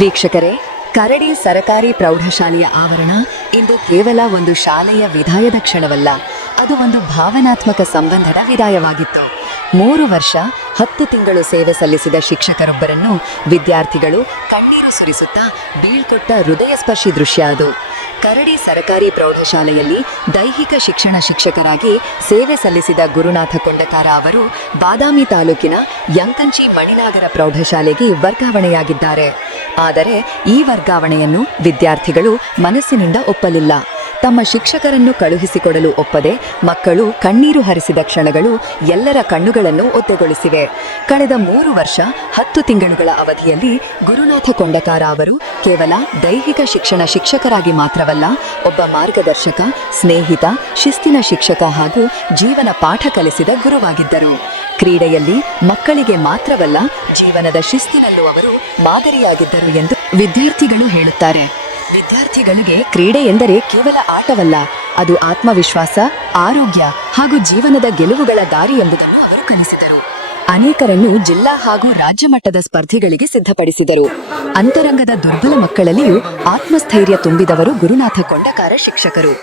ವೀಕ್ಷಕರೇ, ಕರಡಿ ಸರಕಾರಿ ಪ್ರೌಢಶಾಲೆಯ ಆವರಣ ಇಂದು ಕೇವಲ ಒಂದು ಶಾಲೆಯ ವಿದಾಯದ ಕ್ಷಣವಲ್ಲ, ಅದು ಒಂದು ಭಾವನಾತ್ಮಕ ಸಂಬಂಧದ ವಿದಾಯವಾಗಿತ್ತು. 3 ವರ್ಷ 10 ತಿಂಗಳು ಸೇವೆ ಸಲ್ಲಿಸಿದ ಶಿಕ್ಷಕರೊಬ್ಬರನ್ನು ವಿದ್ಯಾರ್ಥಿಗಳು ಕಣ್ಣೀರು ಸುರಿಸುತ್ತಾ ಬೀಳ್ಕೊಟ್ಟ ಹೃದಯಸ್ಪರ್ಶಿ ದೃಶ್ಯ ಅದು. ಕರಡಿ ಸರಕಾರಿ ಪ್ರೌಢಶಾಲೆಯಲ್ಲಿ ದೈಹಿಕ ಶಿಕ್ಷಣ ಶಿಕ್ಷಕರಾಗಿ ಸೇವೆ ಸಲ್ಲಿಸಿದ ಗುರುನಾಥ ಕೊಂಡಕಾರ ಅವರು ಬಾದಾಮಿ ತಾಲೂಕಿನ ಯಂಕಂಚಿ ಮಣಿನಾಗರ ಪ್ರೌಢಶಾಲೆಗೆ ವರ್ಗಾವಣೆಯಾಗಿದ್ದಾರೆ. ಆದರೆ ಈ ವರ್ಗಾವಣೆಯನ್ನು ವಿದ್ಯಾರ್ಥಿಗಳು ಮನಸ್ಸಿನಿಂದ ಒಪ್ಪಲಿಲ್ಲ. ತಮ್ಮ ಶಿಕ್ಷಕರನ್ನು ಕಳುಹಿಸಿಕೊಡಲು ಒಪ್ಪದೆ ಮಕ್ಕಳು ಕಣ್ಣೀರು ಹರಿಸಿದ ಕ್ಷಣಗಳು ಎಲ್ಲರ ಕಣ್ಣುಗಳನ್ನು ಒದ್ದೆಗೊಳಿಸಿವೆ. ಕಳೆದ 3 ವರ್ಷ 10 ತಿಂಗಳುಗಳ ಅವಧಿಯಲ್ಲಿ ಗುರುನಾಥ ಕೊಂಡಕಾರ ಅವರು ಕೇವಲ ದೈಹಿಕ ಶಿಕ್ಷಣ ಶಿಕ್ಷಕರಾಗಿ ಮಾತ್ರವಲ್ಲ, ಒಬ್ಬ ಮಾರ್ಗದರ್ಶಕ, ಸ್ನೇಹಿತ, ಶಿಸ್ತಿನ ಶಿಕ್ಷಕ ಹಾಗೂ ಜೀವನ ಪಾಠ ಕಲಿಸಿದ ಗುರುವಾಗಿದ್ದರು. ಕ್ರೀಡೆಯಲ್ಲಿ ಮಕ್ಕಳಿಗೆ ಮಾತ್ರವಲ್ಲ, ಜೀವನದ ಶಿಸ್ತಿನಲ್ಲೂ ಅವರು ಮಾದರಿಯಾಗಿದ್ದರು ಎಂದು ವಿದ್ಯಾರ್ಥಿಗಳು ಹೇಳುತ್ತಾರೆ. ವಿದ್ಯಾರ್ಥಿಗಳಿಗೆ ಕ್ರೀಡೆ ಎಂದರೆ ಕೇವಲ ಆಟವಲ್ಲ, ಅದು ಆತ್ಮವಿಶ್ವಾಸ, ಆರೋಗ್ಯ ಹಾಗೂ ಜೀವನದ ಗೆಲುವುಗಳ ದಾರಿ ಎಂಬುದನ್ನು ಅವರು ಕಲಿಸಿದರು. ಅನೇಕರನ್ನು ಜಿಲ್ಲಾ ಹಾಗೂ ರಾಜ್ಯ ಮಟ್ಟದ ಸ್ಪರ್ಧೆಗಳಿಗೆ ಸಿದ್ಧಪಡಿಸಿದರು. ಅಂತರಂಗದ ದುರ್ಬಲ ಮಕ್ಕಳಲ್ಲಿಯೂ ಆತ್ಮಸ್ಥೈರ್ಯ ತುಂಬಿದವರು ಗುರುನಾಥ ಕೊಂಡಕಾರ ಶಿಕ್ಷಕರು.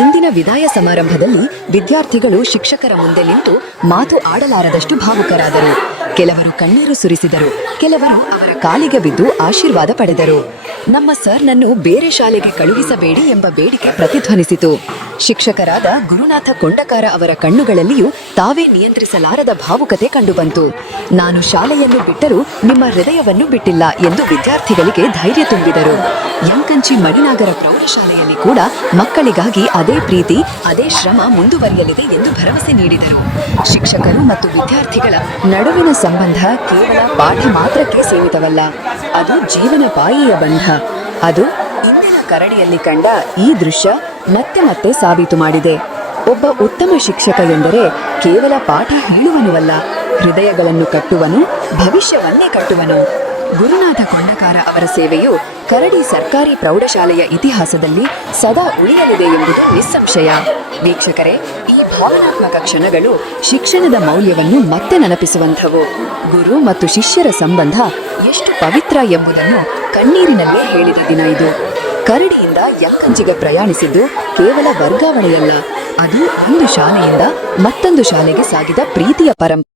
ಇಂದಿನ ವಿದಾಯ ಸಮಾರಂಭದಲ್ಲಿ ವಿದ್ಯಾರ್ಥಿಗಳು ಶಿಕ್ಷಕರ ಮುಂದೆ ನಿಂತು ಮಾತು ಆಡಲಾರದಷ್ಟು ಭಾವುಕರಾದರು. ಕೆಲವರು ಕಣ್ಣೀರು ಸುರಿಸಿದರು, ಕೆಲವರು ಅವರ ಕಾಲಿಗೆ ಬಿದ್ದು ಆಶೀರ್ವಾದ ಪಡೆದರು. ನಮ್ಮ ಸರ್ನನ್ನು ಬೇರೆ ಶಾಲೆಗೆ ಕಳುಹಿಸಬೇಡಿ ಎಂಬ ಬೇಡಿಕೆ ಪ್ರತಿಧ್ವನಿಸಿತು. ಶಿಕ್ಷಕರಾದ ಗುರುನಾಥ ಕೊಂಡಕಾರ ಅವರ ಕಣ್ಣುಗಳಲ್ಲಿಯೂ ತಾವೇ ನಿಯಂತ್ರಿಸಲಾರದ ಭಾವುಕತೆ ಕಂಡುಬಂತು. ನಾನು ಶಾಲೆಯನ್ನು ಬಿಟ್ಟರೂ ನಿಮ್ಮ ಹೃದಯವನ್ನು ಬಿಟ್ಟಿಲ್ಲ ಎಂದು ವಿದ್ಯಾರ್ಥಿಗಳಿಗೆ ಧೈರ್ಯ ತುಂಬಿದರು. ಯಂಕಂಚಿ ಮಣಿನಾಗರ ಪ್ರೌಢಶಾಲೆಯಲ್ಲಿ ಕೂಡ ಮಕ್ಕಳಿಗಾಗಿ ಅದೇ ಪ್ರೀತಿ, ಅದೇ ಶ್ರಮ ಮುಂದುವರಿಯಲಿದೆ ಎಂದು ಭರವಸೆ ನೀಡಿದರು. ಶಿಕ್ಷಕರು ಮತ್ತು ವಿದ್ಯಾರ್ಥಿಗಳ ನಡುವಿನ ಸಂಬಂಧ ಕೇವಲ ಪಾಠ ಮಾತ್ರಕ್ಕೆ ಸೀಮಿತವಲ್ಲ, ಅದು ಜೀವನ ಪಾಯಿಯ ಬಂಧ. ಅದು ಇಂದಿನ ಕರಡಿಯಲ್ಲಿ ಕಂಡ ಈ ದೃಶ್ಯ ಮತ್ತೆ ಮತ್ತೆ ಸಾಬೀತು ಮಾಡಿದೆ. ಒಬ್ಬ ಉತ್ತಮ ಶಿಕ್ಷಕ ಎಂದರೆ ಕೇವಲ ಪಾಠ ಹೇಳುವನುವಲ್ಲ, ಹೃದಯಗಳನ್ನು ಕಟ್ಟುವನು, ಭವಿಷ್ಯವನ್ನೇ ಕಟ್ಟುವನು. ಗುರುನಾಥ ಕೊಂಡಕಾರ ಅವರ ಸೇವೆಯು ಕರಡಿ ಸರ್ಕಾರಿ ಪ್ರೌಢಶಾಲೆಯ ಇತಿಹಾಸದಲ್ಲಿ ಸದಾ ಉಳಿಯಲಿದೆ ಎಂಬುದು ನಿಸ್ಸಂಶಯ. ವೀಕ್ಷಕರೇ, ಈ ಭಾವನಾತ್ಮಕ ಕ್ಷಣಗಳು ಶಿಕ್ಷಣದ ಮೌಲ್ಯವನ್ನು ಮತ್ತೆ ನೆನಪಿಸುವಂಥವು. ಗುರು ಮತ್ತು ಶಿಷ್ಯರ ಸಂಬಂಧ ಎಷ್ಟು ಪವಿತ್ರ ಎಂಬುದನ್ನು ಕಣ್ಣೀರಿನಲ್ಲೇ ಹೇಳಿದ ದಿನ ಇದು. ಕರಡಿಯಿಂದ ಯಂಕಂಚಿಗೆ ಪ್ರಯಾಣಿಸಿದ್ದು ಕೇವಲ ವರ್ಗಾವಣೆಯಲ್ಲ, ಅದು ಒಂದು ಶಾಲೆಯಿಂದ ಮತ್ತೊಂದು ಶಾಲೆಗೆ ಸಾಗಿದ ಪ್ರೀತಿಯ ಪರಂಪರೆ.